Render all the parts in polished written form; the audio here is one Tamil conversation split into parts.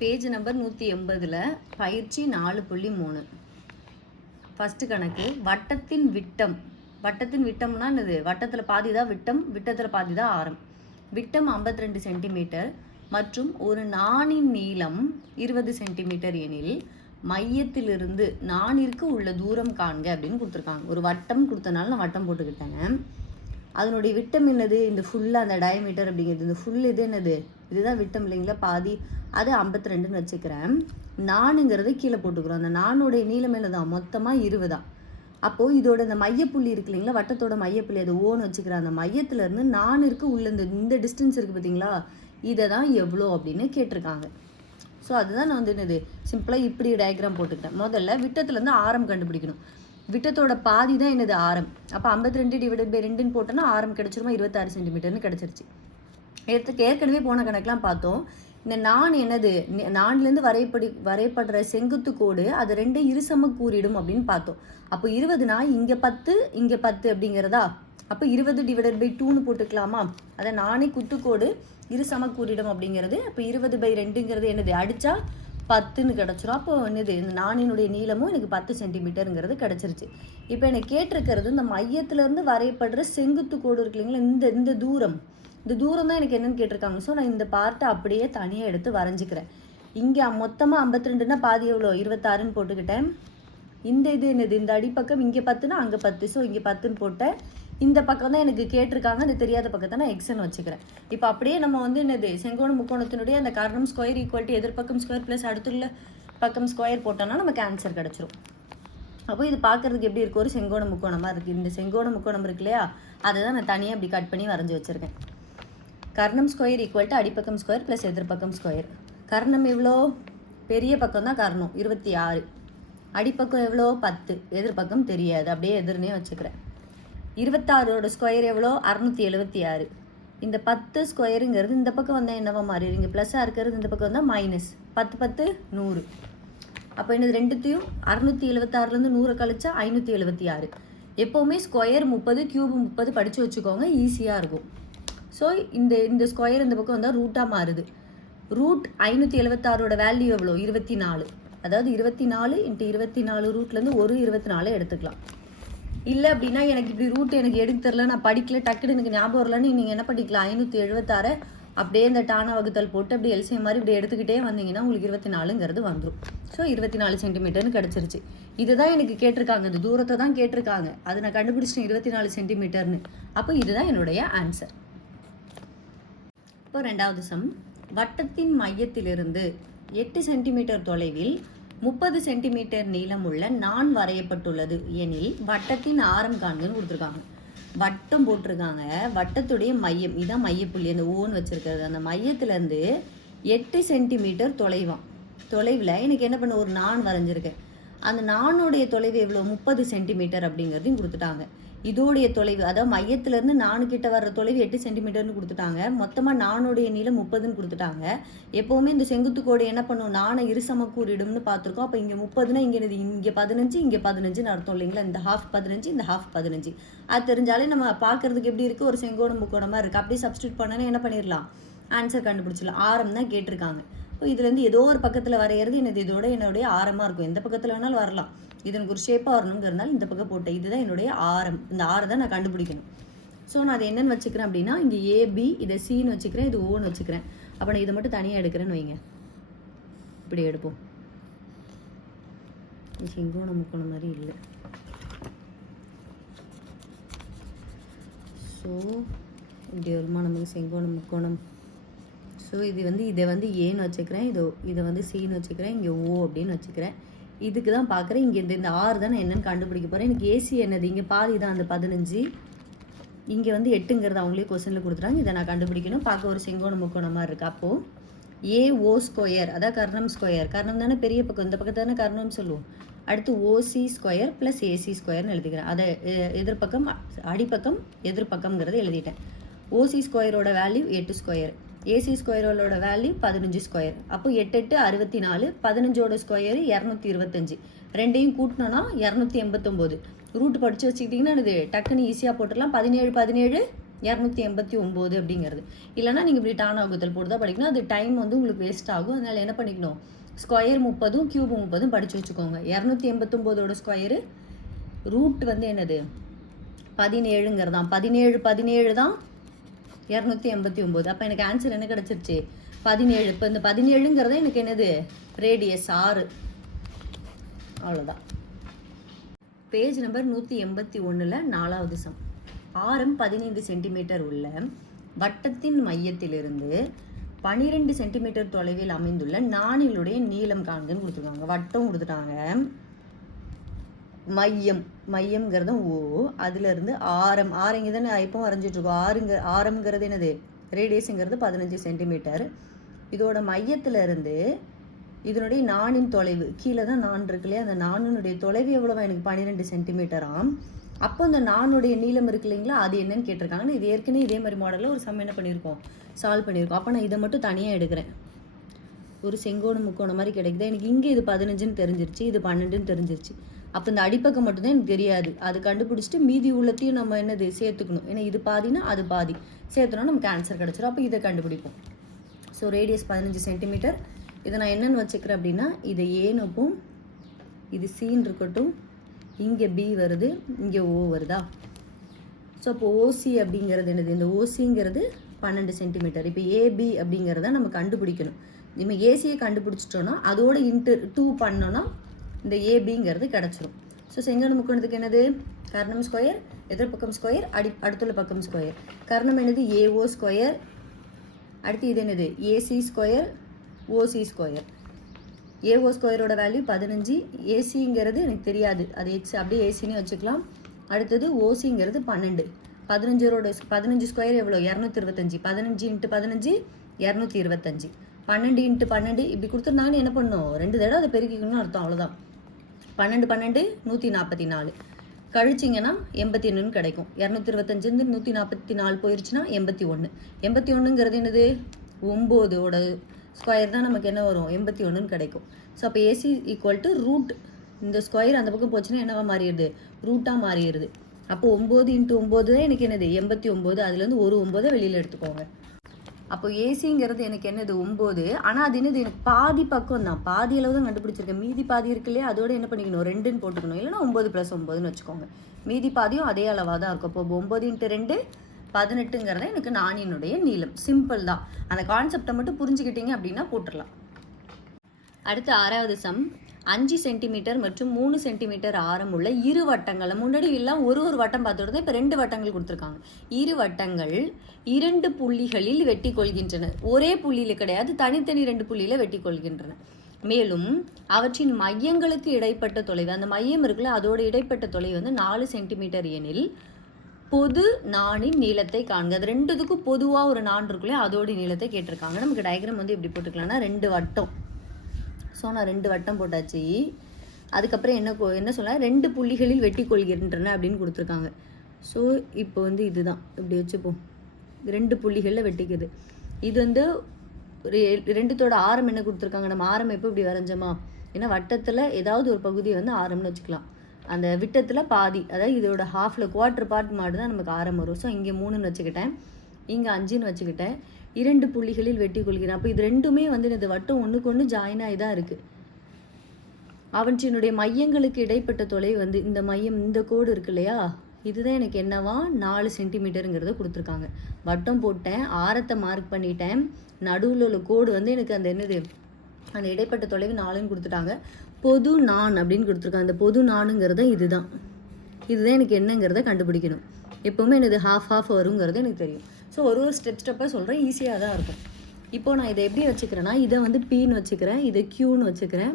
பேஜ் நம்பர் 180ல் பயிற்சி 4.3 ஃபஸ்ட்டு கணக்கு வட்டத்தின் விட்டம். வட்டத்தின் விட்டம்னா என்னது? வட்டத்தில் பாதி தான் விட்டம், விட்டத்தில் பாதி தான் ஆரம். விட்டம் 52 சென்டிமீட்டர் மற்றும் ஒரு நாணின் நீளம் 20 சென்டிமீட்டர் எனில் மையத்திலிருந்து நாணிற்கு உள்ள தூரம் காண்க அப்படின்னு கொடுத்துருக்காங்க. ஒரு வட்டம் கொடுத்தனால நான் வட்டம் போட்டுக்கிட்டேங்க. அதனுடைய விட்டம் என்னது? இந்த ஃபுல்லாக அந்த டயமீட்டர் அப்படிங்கிறது. இந்த ஃபுல் இது என்னது? இதுதான் விட்டம் இல்லைங்களா, பாதி. அது 52ன்னு வச்சுக்கிறேன். நானுங்கிறத கீழே போட்டுக்கிறோம். அந்த நானுடைய நீளம் என்னதான்? மொத்தமாக 20 தான். அப்போது இதோட இந்த மையப்புள்ளி இருக்கு இல்லைங்களா, வட்டத்தோட மையப்புள்ளி, அது ஓன்னு வச்சுக்கிறேன். அந்த மையத்துலேருந்து நானுக்கு உள்ள இந்த டிஸ்டன்ஸ் இருக்குது பார்த்தீங்களா, இதை தான் எவ்வளோ அப்படின்னு கேட்டிருக்காங்க. ஸோ அதுதான் நான் வந்து என்னது சிம்பிளாக இப்படி டயக்ராம் போட்டுக்கிட்டேன். முதல்ல விட்டத்துலேருந்து ஆரம் கண்டுபிடிக்கணும். விட்டத்தோட பாதி தான் என்னது? ஆரம். அப்போ 52 டிவைடட் பை 2ன்னு போட்டோன்னா ஆரம் கிடச்சிருமா? 26 சென்டிமீட்டர்னு கிடச்சிருச்சு. ஏற்கனவே போன கணக்கெலாம் பார்த்தோம். இந்த நான் என்னது? நான்லேருந்து வரையப்படுற செங்குத்து கோடு அது 2 இருசம கூறிடும் அப்படின்னு பார்த்தோம். அப்போ 20னா இங்கே 10 இங்கே 10 அப்படிங்கிறதா? அப்போ 20 டிவைடட் பை 2ன்னு போட்டுக்கலாமா? அதை நானே குத்துக்கோடு இருசம கூறிடும் அப்படிங்கிறது. அப்போ 20 பை 2ங்கிறது என்னது? அடித்தா 10ன்னு கிடச்சிரும். அப்போ என்னது? இந்த நாணினுடைய நீளமும் எனக்கு 10 சென்டிமீட்டருங்கிறது கிடச்சிருச்சு. இப்போ எனக்கு கேட்டிருக்கிறது இந்த மையத்திலேருந்து வரையப்படுற செங்குத்து கோடு இருக்கு இல்லைங்களா, இந்த தூரம் தான் எனக்கு என்னன்னு கேட்டிருக்காங்க. ஸோ நான் இந்த பார்ட்டை அப்படியே தனியாக எடுத்து வரைஞ்சிக்கிறேன். இங்கே மொத்தமாக 52னா பாதி எவ்வளோ? 26ன்னு போட்டுக்கிட்டேன். இந்த இது என்னது? இந்த அடிப்பக்கம் இங்கே 10னா அங்கே 10. ஸோ இங்கே 10ன்னு போட்டேன். இந்த பக்கம் தான் எனக்கு கேட்டிருக்காங்க. அந்த தெரியாத பக்கத்தை நான் எக்ஸ்ன்னு வச்சுக்கிறேன். இப்போ அப்படியே நம்ம வந்து என்னது செங்கோண முக்கோணத்தினுடைய அந்த கர்ணம் ஸ்கொயர் ஈக்குவல் டு எதிர்பக்கம் ஸ்கொயர் ப்ளஸ் அடுத்துள்ள பக்கம் ஸ்கொயர் போட்டோன்னா நமக்கு ஆன்சர் கிடச்சிரும். அப்போ இது பார்க்குறதுக்கு எப்படி இருக்குது? ஒரு செங்கோண முக்கோணமாக இருக்குது. இந்த செங்கோண முக்கோணம் இருக்கு இல்லையா, அதை தான் நான் தனியாக அப்படி கட் பண்ணி வரைஞ்சி வச்சுருக்கேன். கர்ணம் ஸ்கொயர் ஈக்குவல் டு அடிப்பக்கம் ஸ்கொயர் ப்ளஸ் எதிர்பக்கம் ஸ்கொயர். கர்ணம் எவ்வளோ? பெரிய பக்கம் தான் கர்ணம் 26. அடிப்பக்கம் எவ்வளோ? 10. எதிர்பக்கம் தெரியாது, அப்படியே எதிர்னே வச்சுக்கிறேன். 26ஓட ஸ்கொயர் எவ்வளோ? 676. இந்த 10 ஸ்கொயருங்கிறது இந்த பக்கம் வந்தால் என்னவா மாறி? இங்கே ப்ளஸ்ஸாக இருக்கிறது இந்த பக்கம் வந்தால் மைனஸ். 10 10 100. அப்போ என்னது? ரெண்டுத்தையும் 676லேருந்து 100 கழிச்சா 576. எப்போவுமே ஸ்கொயர் 30 கியூப் 30 படித்து வச்சுக்கோங்க, ஈஸியாக இருக்கும். ஸோ இந்த ஸ்கொயர் இந்த பக்கம் வந்தால் ரூட்டாக மாறுது. ரூட் 576ஓட வேல்யூ எவ்வளோ? 24. அதாவது 24 × 24 ரூட்லேருந்து ஒரு 24 எடுத்துக்கலாம். இல்லை அப்படின்னா எனக்கு இப்படி ரூட் எனக்கு எடுக்க தெரில, நான் படிக்கல, டக்குன்னு எனக்கு ஞாபகம் வரலன்னு நீங்கள் என்ன பண்ணிக்கலாம்? 576 அப்படியே இந்த டானா வகுத்தல் போட்டு அப்படி எல்சிஎம் மாதிரி இப்படி எடுத்துக்கிட்டே வந்தீங்கன்னா உங்களுக்கு 24ங்கிறது வந்துடும். ஸோ 24 சென்டிமீட்டர்னு கிடச்சிருச்சு. இதுதான் எனக்கு கேட்டிருக்காங்க, இந்த தூரத்தை தான் கேட்டிருக்காங்க. அது நான் கண்டுபிடிச்சிட்டேன் 24 சென்டிமீட்டர்னு. அப்போ இதுதான் என்னுடைய ஆன்சர். இப்போ ரெண்டாவது சம். வட்டத்தின் மையத்திலிருந்து 8 சென்டிமீட்டர் தொலைவில் 30 சென்டிமீட்டர் நீளம் உள்ள நான் வரையப்பட்டுள்ளது எனில் வட்டத்தின் ஆரம் காண்கன்னு கொடுத்துருக்காங்க. வட்டம் போட்டிருக்காங்க. வட்டத்துடைய மையம் இதான் மையப்புள்ளி, அந்த ஓன்னு வச்சிருக்கிறது. அந்த மையத்திலேருந்து 8 சென்டிமீட்டர் தொலைவில் எனக்கு என்ன பண்ண? ஒரு நான் வரைஞ்சிருக்கேன். அந்த நானுடைய தொலைவு எவ்வளோ? 30 சென்டிமீட்டர் அப்படிங்கிறதையும் கொடுத்துட்டாங்க. இதோடைய தொலைவு, அதாவது மையத்திலேருந்து நானுக்கிட்ட வர்ற தொலைவு 8 சென்டிமீட்டர்னு கொடுத்துட்டாங்க. மொத்தமாக நானுடைய நீளம் 30ன்னு கொடுத்துட்டாங்க. எப்போவுமே இந்த செங்குத்து கோடு என்ன பண்ணும்? நானை இருசம கூறிடும்னு பார்த்துருக்கோம். அப்போ இங்கே 30னா இங்கே 15 இங்கே 15ன்னு அர்த்தம் இல்லைங்களா? இந்த ஹாஃப் 15 இந்த ஹாஃப் 15. அது தெரிஞ்சாலே நம்ம பார்க்குறதுக்கு எப்படி இருக்குது? ஒரு செங்கோணம் முக்கோணமாக இருக்குது. அப்படியே சப்ஸ்டியூட் பண்ணாலே என்ன பண்ணிடலாம்? ஆன்சர் கண்டுபிடிச்சிடலாம். ஆரம் தான் கேட்டிருக்காங்க. இப்போ இதுலேருந்து ஏதோ ஒரு பக்கத்தில் வரைகிறது என்னுடைய ஆரமாக இருக்கும். எந்த பக்கத்தில் வேணாலும் வரலாம். இது எனக்கு ஒரு ஷேப்பாக வரணுங்கிறதுனால இந்த பக்கம் போட்டேன். இதுதான் என்னுடைய ஆரம். இந்த ஆரம் தான் நான் கண்டுபிடிக்கணும். ஸோ நான் அதை என்னென்னு வச்சுக்கிறேன் அப்படின்னா, இங்கே ஏபி, இதை சின்னு வச்சுக்கிறேன், இது ஓன்னு வச்சுக்கிறேன். அப்போ நான் இதை மட்டும் தனியாக எடுக்கிறேன்னு வைங்க. இப்படி எடுப்போம். செங்கோண முக்கோணம் மாதிரி இல்லை. ஸோ இப்படி வருமா நமக்கு செங்கோண முக்கோணம்? ஸோ இதை வந்து ஏன்னு வச்சுக்கிறேன், இதை வந்து சின்னு வச்சுக்கிறேன், இங்கே ஓ அப்படின்னு வச்சுக்கிறேன். இதுக்கு தான் பார்க்குறேன். இங்கே இந்த 6 தான் நான் என்னென்னு கண்டுபிடிக்க போகிறேன். எனக்கு ஏசி என்னது? இங்கே பாதி தான் அந்த 15, இங்கே வந்து 8ங்கிறது அவங்களே கொஸ்டினில் கொடுத்துட்டாங்க. இதை நான் கண்டுபிடிக்கணும். பார்க்க ஒரு செங்கோண முக்கோணமாக இருக்குது. அப்போது ஏஓ ஸ்கொயர், அதான் கர்ணம் ஸ்கொயர். கர்ணம் தானே பெரிய பக்கம், இந்த பக்கத்தை தானே கர்ணம்னு சொல்லுவோம். அடுத்து ஓசி ஸ்கொயர் ப்ளஸ் ஏசி ஸ்கொயர்னு எழுதிக்கிறேன். அதை எதிர்பக்கம் அடிப்பக்கம் எதிர்பக்கம்ங்கிறத எழுதிட்டேன். ஓசி ஸ்கொயரோட வேல்யூ 8 ஸ்கொயர், ஏசி ஸ்கொயரோட வேல்யூ 15 ஸ்கொயர். அப்போ 8 8 64, 15ஓட ஸ்கொயரு 225. ரெண்டையும் கூட்டினோன்னா 289. ரூட் படித்து வச்சுக்கிட்டிங்கன்னா இது டக்குன்னு ஈஸியாக போட்டுடலாம். 17 17 289 அப்படிங்கிறது. இல்லைனா நீங்கள் இப்படி டானா வகுத்தல் போட்டு தான் படிக்கணும். அது டைம் வந்து உங்களுக்கு வேஸ்ட் ஆகும். அதனால் என்ன பண்ணிக்கணும், ஸ்கொயர் 30 கியூப் 30 படித்து வச்சுக்கோங்க. 289ஓட ஸ்கொயரு ரூட் வந்து என்னது 17ங்கிறதான். 17 தான் 289. அப்போ எனக்கு ஆன்சர் என்ன கிடச்சிருச்சு 17. இப்போ இந்த 17ங்கிறத எனக்கு என்னது ரேடியஸ் 6. அவ்வளோதான். பேஜ் நம்பர் 181 4வது சம். ஆரம் 15 சென்டிமீட்டர் உள்ள வட்டத்தின் மையத்திலிருந்து 12 சென்டிமீட்டர் தொலைவில் அமைந்துள்ள நாணிலுடைய நீளம் காண்கன்னு கொடுத்துருக்காங்க. வட்டம் கொடுத்துட்டாங்க. மையம்ங்கிறது ஓ, அதுலேருந்து ஆரம் இங்கே தானே இப்போ வரைஞ்சிட்ருக்கோம். ஆரம்ங்கிறது என்னது ரேடியஸுங்கிறது 15 சென்டிமீட்டர். இதோட மையத்திலிருந்து இதனுடைய நாணின் தொலைவு, கீழே தான் நான் இருக்கு இல்லையா, அந்த நானுடைய தொலைவு எவ்வளோவா எனக்கு 12 சென்டிமீட்டராம். அப்போ அந்த நானுடைய நீளம் இருக்கு இல்லைங்களா, அது என்னன்னு கேட்டிருக்காங்க. இது ஏற்கனவே இதே மாதிரி மாடலில் ஒரு சம் என்ன பண்ணியிருக்கோம், சால்வ் பண்ணியிருக்கோம். அப்போ நான் இதை மட்டும் தனியாக எடுக்கிறேன். ஒரு செங்கோணம் முக்கோணம் மாதிரி கிடைக்குது. எனக்கு இங்கே இது 15ன்னு தெரிஞ்சிருச்சு, இது 12ன்னு தெரிஞ்சிருச்சு. அப்போ இந்த அடிப்பக்கம் மட்டும்தான் எனக்கு தெரியாது. அது கண்டுபிடிச்சிட்டு மீதி உள்ளத்தையும் நம்ம என்னது சேர்த்துக்கணும். ஏன்னா இது பாதினா அது பாதி சேர்த்தோன்னா நமக்கு ஆன்சர் கிடச்சிடும். அப்போ இதை கண்டுபிடிப்போம். So radius 15 centimetre. இதை நான் என்னென்னு வச்சுக்கிறேன் அப்படின்னா, இதை ஏன்னு வைப்போம், இது சீன் இருக்கட்டும், இங்கே பி வருது, இங்கே ஓ வருதா. ஸோ அப்போ ஓசி அப்படிங்கிறது என்னது, இந்த ஓசிங்கிறது 12 சென்டிமீட்டர். இப்போ ஏபி அப்படிங்கிறத நம்ம கண்டுபிடிக்கணும். நம்ம ஏசியை கண்டுபிடிச்சிட்டோன்னா அதோட இன்ட்டு 2 பண்ணோன்னா இந்த ஏபிங்கிறது கிடச்சிரும். ஸோ செங்கோண முக்கோணத்துக்கு என்னது கர்ணம் ஸ்கொயர், எதிர்பக்கம் ஸ்கொயர், அடுத்துள்ள பக்கம் ஸ்கொயர். கர்ணம் என்னது ஏஓ ஸ்கொயர், அடுத்து இது என்னது AC square, OC square. AO ஸ்கொயரோட வேல்யூ 15, ஏசிங்கிறது எனக்கு தெரியாது, அது எக்ஸ் அப்படியே ஏசின்னு வச்சுக்கலாம். அடுத்தது ஓசிங்கிறது 12. 15 ஸ்கொயர் எவ்வளோ 225. 15 × 15 225. 12 × 12 இப்படி கொடுத்துருந்தாங்கன்னு என்ன பண்ணணும், 2 தடவை அதை பெருக்கிக்கணும்னு அர்த்தம். அவ்வளோதான். 12 12 144 கழிச்சிங்கன்னா 81ன்னு கிடைக்கும். 225 144 போயிடுச்சுன்னா 81. 81ங்கிறது என்னது 9ஓட ஸ்கொயர் தான் நமக்கு என்ன வரும் 81ன்னு கிடைக்கும். ஸோ அப்போ ஏசி ஈக்குவல் டு ரூட், இந்த ஸ்கொயர் அந்த பக்கம் போச்சுன்னா என்னவா மாறிடுது, ரூட்டாக மாறிடுது. அப்போ 9 × 9 தான் எனக்கு என்னது 89. அதுலேருந்து ஒரு 9 வெளியில் எடுத்துக்கோங்க. அப்போ ஏசிங்கிறது எனக்கு என்னது 9. ஆனால் அது என்னது எனக்கு பாதி பக்கம் தான், பாதி அளவு தான் கண்டுபிடிச்சிருக்கேன். மீதி பாதி இருக்கு இல்லையா, அதோட என்ன பண்ணிக்கணும் 2ன்னு போட்டுக்கணும். இல்லைன்னா 9 + 9ன்னு வச்சுக்கோங்க. மீதி பாதியும் அதே அளவாக தான் இருக்கும். அப்போ 9 × 2 18ங்கிறத எனக்கு நாணினுடைய நீளம். சிம்பிள் தான். அந்த கான்செப்டை மட்டும் புரிஞ்சுக்கிட்டீங்க அப்படின்னா போட்டுடலாம். அடுத்து 6வது சம். 5 சென்டிமீட்டர் மற்றும் 3 சென்டிமீட்டர் ஆரம் உள்ள இரு வட்டங்கள். முன்னாடி எல்லாம் ஒரு வட்டம் பார்த்துட்டு இப்போ 2 வட்டங்கள் கொடுத்துருக்காங்க. இரு வட்டங்கள் 2 புள்ளிகளில் வெட்டி கொள்கின்றன. ஒரே புள்ளியில் கிடையாது, தனித்தனி 2 புள்ளியில் வெட்டி கொள்கின்றன. மேலும் அவற்றின் மையங்களுக்கு இடைப்பட்ட தொலைவு, அந்த மையம் இருக்குல்ல அதோட இடைப்பட்ட தொலைவு வந்து 4 சென்டிமீட்டர் எனில் பொது நாணின் நீளத்தை காண்க. அது 2த்துக்கும் பொதுவாக ஒரு நான் இருக்குல்லையே அதோட நீளத்தை கேட்டிருக்காங்க. நமக்கு டயக்ராம் வந்து எப்படி போட்டுக்கலாம்னா 2 வட்டம். ஸோ நான் 2 வட்டம் போட்டாச்சு. அதுக்கப்புறம் என்ன சொல்ல 2 புள்ளிகளில் வெட்டி கொள்கின்றன அப்படின்னு கொடுத்துருக்காங்க. ஸோ இப்போ வந்து இதுதான் இப்படி வச்சுப்போம், 2 புள்ளிகளில் வெட்டிக்குது. இது வந்து 2தோட ஆரம் என்ன கொடுத்துருக்காங்க, நம்ம ஆரம் எப்போ இப்படி வரைஞ்சோமா, ஏன்னா வட்டத்தில் ஏதாவது ஒரு பகுதியை வந்து ஆரம்னு வச்சுக்கலாம். அந்த விட்டத்தில் பாதி, அதாவது இதோட ஹாஃபில் குவார்ட்டர் பார்ட் மாடு தான் நமக்கு ஆரம் வரும். ஸோ இங்கே 3ன்னு வச்சுக்கிட்டேன், இங்கே 5ன்னு வச்சுக்கிட்டேன். 2 புள்ளிகளில் வெட்டி கொள்கிறேன். அப்போ இது ரெண்டுமே வந்து இந்த வட்டம் ஒன்றுக்கு ஒன்று ஜாயின் ஆகி தான் இருக்குது. அவற்றினுடைய மையங்களுக்கு இடைப்பட்ட தொலைவு வந்து இந்த மையம், இந்த கோடு இருக்கு இல்லையா, இதுதான் எனக்கு என்னவா 4 சென்டிமீட்டருங்கிறத கொடுத்துருக்காங்க. வட்டம் போட்டேன், ஆரத்தை மார்க் பண்ணிட்டேன், நடுவில் உள்ள கோடு வந்து எனக்கு அந்த என்னது அந்த இடைப்பட்ட தொலைவு 4ன்னு கொடுத்துட்டாங்க. பொது நான் அப்படின்னு கொடுத்துருக்காங்க. அந்த பொது நானுங்கிறத இதுதான் எனக்கு என்னங்கிறத கண்டுபிடிக்கணும். எப்போவுமே எனக்கு ஹாஃப் வருங்கிறது எனக்கு தெரியும். ஸோ ஒரு ஸ்டெப்பாக சொல்கிறேன், ஈஸியாக தான் இருக்கும். இப்போது நான் இதை எப்படி வச்சுக்கிறேன்னா, இதை வந்து பின்னு வச்சுக்கிறேன், இதை கியூன்னு வச்சுக்கிறேன்,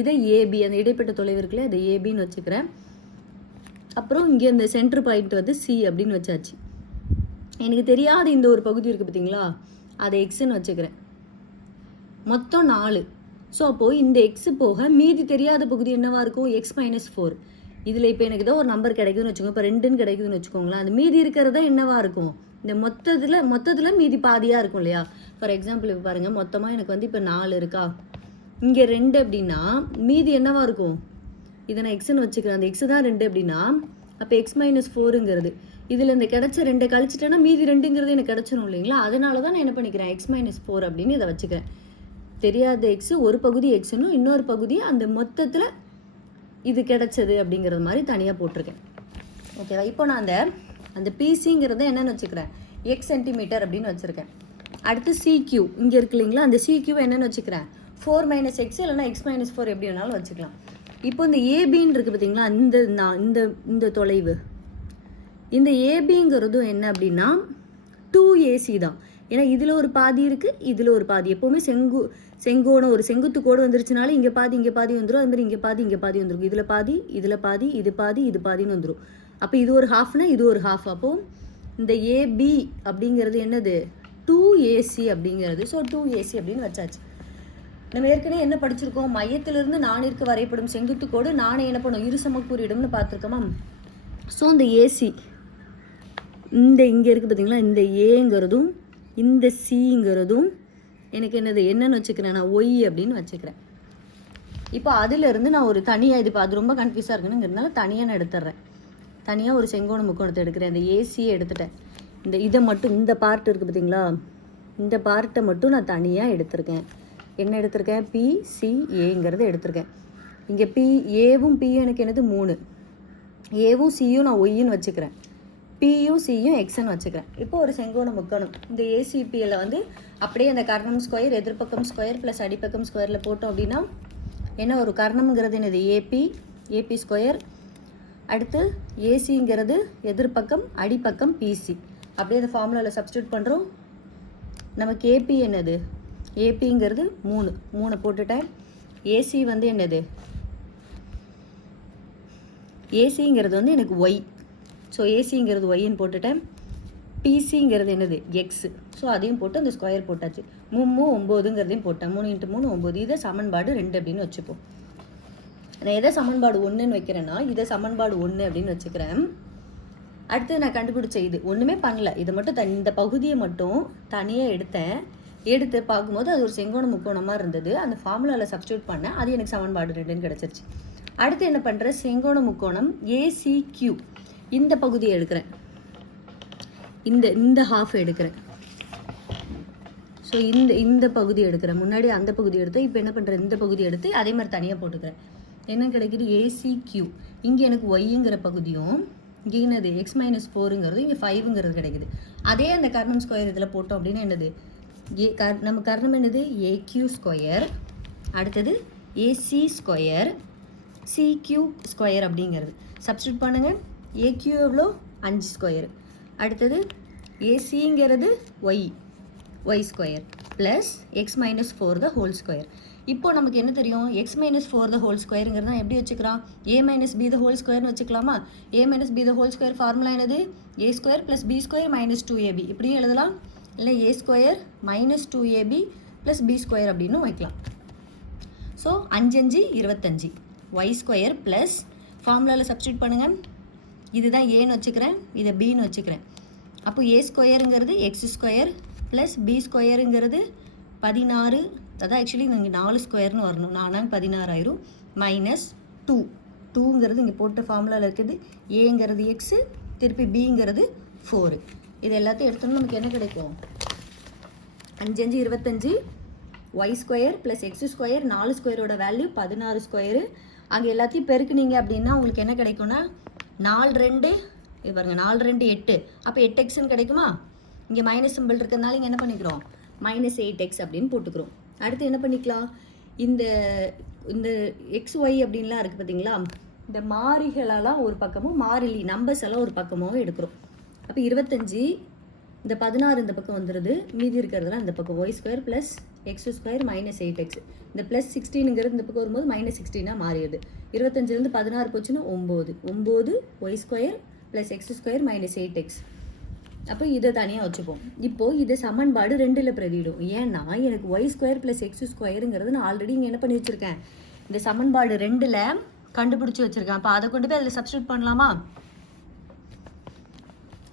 இதை ஏபி அந்த இடைப்பட்ட தொலைவு இருக்குல்ல அதை ஏபின்னு வச்சுக்கிறேன். அப்புறம் இங்கே இந்த சென்டர் பாயிண்ட் வந்து சி அப்படின்னு வச்சாச்சு. எனக்கு தெரியாத இந்த ஒரு பகுதி இருக்குது பார்த்தீங்களா, அதை எக்ஸ்ன்னு வச்சுக்கிறேன். மொத்தம் 4. ஸோ அப்போது இந்த எக்ஸு போக மீதி தெரியாத பகுதி என்னவாக இருக்கும், x - 4. இதில் இப்போ எனக்கு ஏதோ ஒரு நம்பர் கிடைக்குதுன்னு வச்சுக்கோங்க, இப்போ 2ன்னு கிடைக்குதுன்னு வச்சுக்கோங்களேன். அந்த மீதி இருக்கிறதா என்னவாக இருக்கும், இந்த மொத்தத்தில் மீதி பாதியாக இருக்கும் இல்லையா. ஃபார் எக்ஸாம்பிள் இப்போ பாருங்கள், மொத்தமாக எனக்கு வந்து இப்போ 4 இருக்கா, இங்கே 2 அப்படின்னா மீதி என்னவாக இருக்கும், இதை நான் எக்ஸ்ன்னு வச்சுக்கிறேன். அந்த எக்ஸு தான் 2 அப்படின்னா அப்போ x - 4ங்கிறது இதில் இந்த கிடச்ச 2 கழிச்சிட்டேன்னா மீதி 2ங்கிறது எனக்கு கிடச்சிடும் இல்லைங்களா? அதனால தான் நான் என்ன பண்ணிக்கிறேன், எக்ஸ் மைனஸ் 4 அப்படின்னு இதை வச்சுக்கிறேன். தெரியாத எக்ஸு ஒரு பகுதி எக்ஸுன்னு இன்னொரு பகுதி அந்த மொத்தத்தில் இது கிடச்சது அப்படிங்கிறது மாதிரி தனியாக போட்டிருக்கேன். ஓகேவா? இப்போ நான் அந்த பிசிங்கிறத என்னென்னு வச்சுக்கிறேன், எக்ஸ் சென்டிமீட்டர் அப்படின்னு வச்சுருக்கேன். அடுத்து சிக்யூ இங்கே இருக்கு இல்லைங்களா? அந்த சிக்யூ என்னென்னு வச்சுக்கிறேன், 4 மைனஸ் எக்ஸ் இல்லைனா எக்ஸ் மைனஸ் 4 எப்படி வேணாலும் வச்சுக்கலாம். இப்போ இந்த ஏபின்னு இருக்குது பார்த்தீங்களா, இந்த தொலைவு, இந்த ஏபிங்கிறதும் என்ன அப்படின்னா 2AC தான். ஏன்னா இதில் ஒரு பாதி இருக்குது, இதில் ஒரு பாதி. எப்போவுமே செங்கோணம் ஒரு செங்குத்து கோடு வந்துருச்சுனாலும் இங்கே பாதி வந்துடும். அது மாதிரி இங்கே பாதி வந்துடும். இதில் பாதி, இது பாதின்னு வந்துடும். அப்போ இது ஒரு ஹாஃப்னா இது ஒரு ஹாஃப். அப்போது இந்த ஏபி அப்படிங்கிறது என்னது, 2AC அப்படிங்கிறது. ஸோ 2AC அப்படின்னு வச்சாச்சு. நம்ம ஏற்கனவே என்ன படிச்சிருக்கோம், மையத்திலிருந்து நாணிற்கு வரைபடும் செங்குத்து கோடு நாணை என்ன பண்ணும், இரு சமக்கூறிடும்னு பார்த்துருக்கோமா? ஸோ இந்த ஏசி இங்கே இருக்குது பார்த்தீங்களா, இந்த ஏங்கிறதும் இந்த சிங்கிறதும் எனக்கு என்னன்னு வச்சுக்கிறேன், நான் ஒய் அப்படின்னு வச்சுக்கிறேன். இப்போ அதிலிருந்து நான் ஒரு தனியாக, இது இப்போ அது ரொம்ப கன்ஃபியூஸாக இருக்குனுங்கிறதுனால தனியாக நான் எடுத்துடுறேன். தனியாக ஒரு செங்கோண முக்கோணத்தை எடுக்கிறேன். இந்த ஏசியை எடுத்துட்டேன். இதை மட்டும், இந்த பார்ட் இருக்குது பார்த்தீங்களா, இந்த பார்ட்டை மட்டும் நான் தனியாக எடுத்திருக்கேன். என்ன எடுத்திருக்கேன், பிசிஏங்கிறது எடுத்திருக்கேன். இங்கே ஏவும் பியும் எனக்கு என்னது 3, ஏவும் சியும் நான் ஒய்ன்னு வச்சுக்கிறேன், பியும் சியும் எக்ஸ்ன்னு வச்சுக்கிறேன். இப்போ ஒரு செங்கோண முக்கோணம் இந்த ஏசிபியில் அப்படியே அந்த கர்ணம் ஸ்கொயர், எதிர்பக்கம் ஸ்கொயர் ப்ளஸ் அடிப்பக்கம் ஸ்கொயரில் போட்டோம் அப்படின்னா என்ன ஒரு கர்ணம்ங்கிறது என்னது, ஏபி ஸ்கொயர். அடுத்து ஏசிங்கிறது எதிர்பக்கம், அடிப்பக்கம் பிசி. அப்படியே அந்த ஃபார்முலாவில் சப்ஸ்டியூட் பண்ணுறோம். நமக்கு ஏபி என்னது, ஏபிங்கிறது 3 போட்டுட்டேன். ஏசி என்னது, ஏசிங்கிறது எனக்கு ஒய். ஸோ ஏசிங்கிறது ஒய்ன்னு போட்டுட்டேன். பிசிங்கிறது என்னது, எக்ஸு. ஸோ அதையும் போட்டு அந்த ஸ்கொயர் போட்டாச்சு. 9ங்கிறதையும் போட்டேன். 3 × 3 9. இதை சமன்பாடு 2 அப்படின்னு வச்சுப்போம். நான் எதை சமன்பாடு 1ன்னு வைக்கிறேன்னா இதை சமன்பாடு 1 அப்படின்னு வச்சுக்கிறேன். அடுத்து நான் கண்டுபிடிச்ச இது ஒன்றுமே பண்ணல, இதை மட்டும் இந்த பகுதியை மட்டும் தனியாக எடுத்து பார்க்கும்போது அது ஒரு செங்கோண முக்கோணமாக இருந்தது. அந்த ஃபார்முலாவில் சப்ஸ்டியூட் பண்ணேன், அது எனக்கு சமன்பாடு 2ன்னு கிடச்சிருச்சு. அடுத்து என்ன பண்ணுறேன், செங்கோண முக்கோணம் ஏசிக்யூ இந்த பகுதியை எடுக்கிறேன், இந்த ஹாஃப் எடுக்கிறேன். ஸோ இந்த பகுதி எடுக்கிறேன். முன்னாடி அந்த பகுதி எடுத்து இப்போ என்ன பண்ணுறேன், இந்த பகுதி எடுத்து அதே மாதிரி தனியாக போட்டுக்கிறேன். என்ன கிடைக்குது, ஏசிக்யூ. இங்கே எனக்கு ஒய்ங்கிற பகுதியும் இங்கே என்னது எக்ஸ் மைனஸ் 4ங்கிறது, இங்கே 5ங்கிறது கிடைக்குது. அதே அந்த கர்ணம் ஸ்கொயர் இதில் போட்டோம் அப்படின்னா என்னது, நம்ம கர்ணம் என்னது, ஏக்யூ ஸ்கொயர். அடுத்தது ஏசி ஸ்கொயர், சிக்யூ ஸ்கொயர் அப்படிங்கிறது சப்ஸ்டியூட் பண்ணுங்கள். ஏக்யூ எவ்வளோ, 5 ஸ்கொயர். அடுத்தது ஏசிங்கிறது y square plus x minus 4 the whole square. இப்போ நமக்கு என்ன தெரியும், எக்ஸ் மைனஸ் 4 த ஹோல் ஸ்கொயருங்கிறது நான் எப்படி வச்சுக்கலாம், a minus b the whole ஸ்கொயர்னு வச்சுக்கலாமா? A minus b the whole square formula என்னது, a square plus b square minus 2ab இப்படியும் எழுதலாம். இல்லை a square minus 2ab plus b square அப்படின்னு வைக்கலாம். ஸோ 5 5 25 ஒய் ஸ்கொயர் ப்ளஸ் ஃபார்முலாவில் சப்ஸ்டியூட் பண்ணுங்கள். இதுதான் ஏன்னு வச்சுக்கிறேன், இதை பின்னு வச்சுக்கிறேன். அப்போ ஏ ஸ்கொயருங்கிறது எக்ஸ் ஸ்கொயர் ப்ளஸ் பி ஸ்கொயருங்கிறது 16, அதான் ஆக்சுவலி இங்கே 4 ஸ்கொயர்னு வரணும், 4 16 ஆயிரும். மைனஸ் 2ங்கிறது இங்கே போட்ட ஃபார்முலாவில் இருக்குது. ஏங்கிறது எக்ஸு, திருப்பி பிங்கிறது 4. இது எல்லாத்தையும் எடுத்தோம்னா நமக்கு என்ன கிடைக்கும், 5 5 25 y square plus x square, 4 ஸ்கொயரோட வேல்யூ 16 ஸ்கொயரு. அங்கே எல்லாத்தையும் பெருக்குனீங்க அப்படின்னா உங்களுக்கு என்ன கிடைக்கும்னா 4 2 இது பாருங்க, 4 2 8. அப்போ 8xன்னு கிடைக்குமா? இங்கே மைனஸ் சிம்பிள் இருக்கிறதுனால இங்கே என்ன பண்ணிக்கிறோம், -8x அப்படின்னு போட்டுக்கிறோம். அடுத்து என்ன பண்ணிக்கலாம், இந்த XY அப்படின்லாம் இருக்குது பார்த்தீங்களா, இந்த மாறிகளெல்லாம் ஒரு பக்கமும் மாறிலி நம்பர்ஸ் எல்லாம் ஒரு பக்கமாகவும் எடுக்கிறோம். அப்போ 25, இந்த 16 இந்த பக்கம் வந்துடுது, மீதி இருக்கிறதுலாம் இந்த பக்கம் y square plus x square minus 8x. இந்த ப்ளஸ் 16ங்கிறது இந்த பக்கம் வரும்போது -16 மாறிடுது. 25லேருந்து 16 போச்சுன்னா 9 y square plus x square minus 8x. அப்போ இதை தனியாக வச்சுப்போம். இப்போது இதை சமன்பாடு 2ல் பிரதியிடும். ஏன்னா எனக்கு ஒய் ஸ்கொயர் ப்ளஸ் எக்ஸ் ஸ்கொயருங்கிறது நான் ஆல்ரெடி இங்கே என்ன பண்ணி வச்சுருக்கேன், இந்த சமன்பாடு 2ல் கண்டுபிடிச்சி வச்சுருக்கேன். அப்போ அதை கொண்டு போய் அதில் சப்ஸ்டியூட் பண்ணலாமா?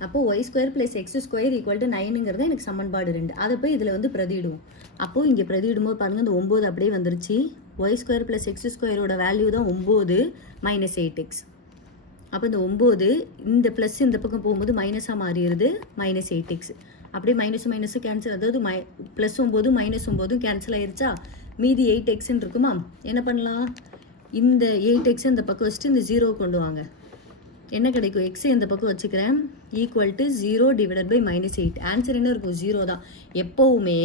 அப்போது y square plus x square equal to 9ங்கிறது எனக்கு சமன்பாடு 2. அதை போய் இதில் பிரதியிடுவோம். அப்போது இங்கே பிரதியிடும்போது பாருங்கள், இந்த 9 அப்படியே வந்துருச்சு. ஒய் ஸ்கொயர் ப்ளஸ் எக்ஸ் ஸ்கொயரோட வேல்யூ தான் 9 மைனஸ் 8x. அப்போ இந்த 9 இந்த ப்ளஸ் இந்த பக்கம் போகும்போது மைனஸாக மாறிடுது -8x. அப்படியே மைனஸ் கேன்சல், அதாவது +9 -9 கேன்சல் ஆயிருச்சா, மீதி 8xன்னு இருக்குமா. என்ன பண்ணலாம், இந்த 8x இந்த பக்கம் வச்சுட்டு இந்த 0 கொண்டு வாங்க. என்ன கிடைக்கும், எக்ஸை இந்த பக்கம் வச்சுக்கிறேன், = 0 / -8. ஆன்சர் என்ன இருக்கும், 0 தான். எப்போவுமே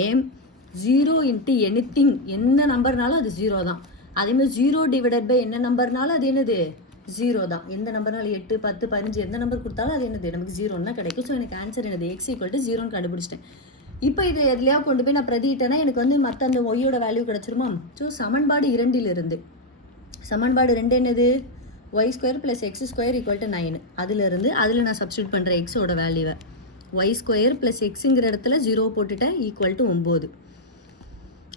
0 × anything, என்ன நம்பர்னாலும் அது 0 தான். அதேமாதிரி 0 / என்ன நம்பர்னாலும் அது என்னது, 0 தான். எந்த நம்பர்னாலும் 8, 10, 15 எந்த நம்பர் கொடுத்தாலும் அது என்னது, நமக்கு 0 தான் கிடைக்கும். ஸோ எனக்கு ஆன்சர் என்னது, x = 0ன்னு கண்டுபிடிச்சிட்டேன். இப்போ இது எதுலையா கொண்டு போய் நான் பிரதிட்டேன்னா எனக்கு வந்து மற்ற அந்த ஒய்யோட வேல்யூ கிடச்சிருமா. ஸோ சமன்பாடு 2 சமன்பாடு 2 என்னது, y² + x² = 9. அதில் நான் சப்ஸ்டியூட் பண்ணுறேன் எக்ஸோட வேல்யூவை. y² + xங்கிற இடத்துல 0 போட்டுட்டேன், = 9.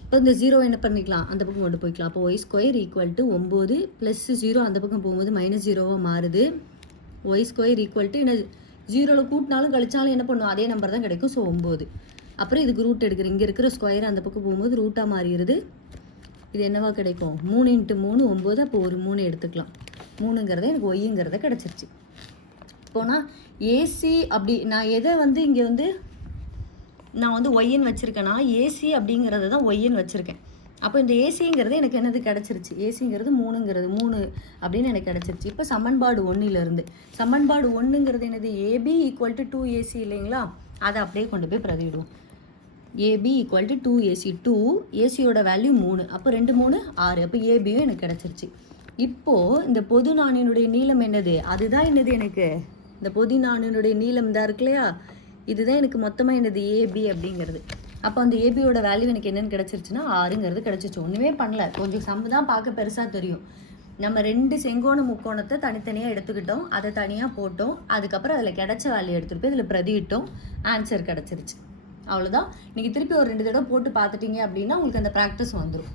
இப்போ இந்த 0 என்ன பண்ணிக்கலாம், அந்த பக்கம் கொண்டு போய்க்கலாம். அப்போ y² = 9 + 0 அந்த பக்கம் போகும்போது -0வாக மாறுது. y² என்ன 0ல் கூட்டினாலும் கழிச்சாலும் என்ன பண்ணும், அதே நம்பர் தான் கிடைக்கும். ஸோ 9. அப்புறம் இதுக்கு ரூட் எடுக்கிறேன், இங்கே இருக்கிற ஸ்கொயர் அந்த பக்கம் போகும்போது ரூட்டாக மாறிடுது. இது என்னவா கிடைக்கும், 3 × 3 9. அப்போ ஒரு 3 எடுத்துக்கலாம். 3ங்கிறத எனக்கு ஒய்ங்கிறத கிடச்சிருச்சு. இப்போனா ஏசி அப்படி நான் எதை வந்து இங்கே வந்து நான் வந்து ஒய்ன்னு வச்சுருக்கேன்னா ஏசி அப்படிங்கிறது தான் ஒய்ன்னு வச்சுருக்கேன். அப்போ இந்த ஏசிங்கிறது எனக்கு என்னது கிடச்சிருச்சு, ஏசிங்கிறது 3 அப்படின்னு எனக்கு கிடச்சிருச்சு. இப்போ சமன்பாடு 1 சமன்பாடு 1ங்கிறது என்னது, ஏபி = 2ac இல்லைங்களா, அதை அப்படியே கொண்டு போய் பிரதிவிடுவோம். ஏபி = 2ac, 2 ஏசியோட வேல்யூ 3, அப்போ 2 3 6, அப்போ ஏபியும் எனக்கு கிடச்சிருச்சு. இப்போது இந்த பொது நாணினுடைய நீளம் என்னது, அதுதான் என்னது எனக்கு இந்த பொது நாணினுடைய நீளம் தான் இருக்கு இல்லையா, இதுதான் எனக்கு மொத்தமாக என்னது ஏபி அப்படிங்கிறது. அப்போ அந்த ஏபியோட வேல்யூ எனக்கு என்னென்னு கிடச்சிருச்சுன்னா 6ங்கிறது கிடச்சிருச்சு. ஒன்றுமே பண்ணல, கொஞ்சம் சம் தான் பார்க்க பெருசாக தெரியும். நம்ம 2 செங்கோண முக்கோணத்தை தனித்தனியாக எடுத்துக்கிட்டோம், அதை தனியாக போட்டோம், அதுக்கப்புறம் அதில் கிடைச்ச வேல்யூ எடுத்துகிட்டு போய் இதில் பிரதியிட்டோம், ஆன்சர் கிடச்சிருச்சு. அவ்வளோதான். நீங்கள் திருப்பி ஒரு 2 தடவை போட்டு பார்த்துட்டீங்க அப்படின்னா உங்களுக்கு அந்த ப்ராக்டிஸ் வந்துடும்.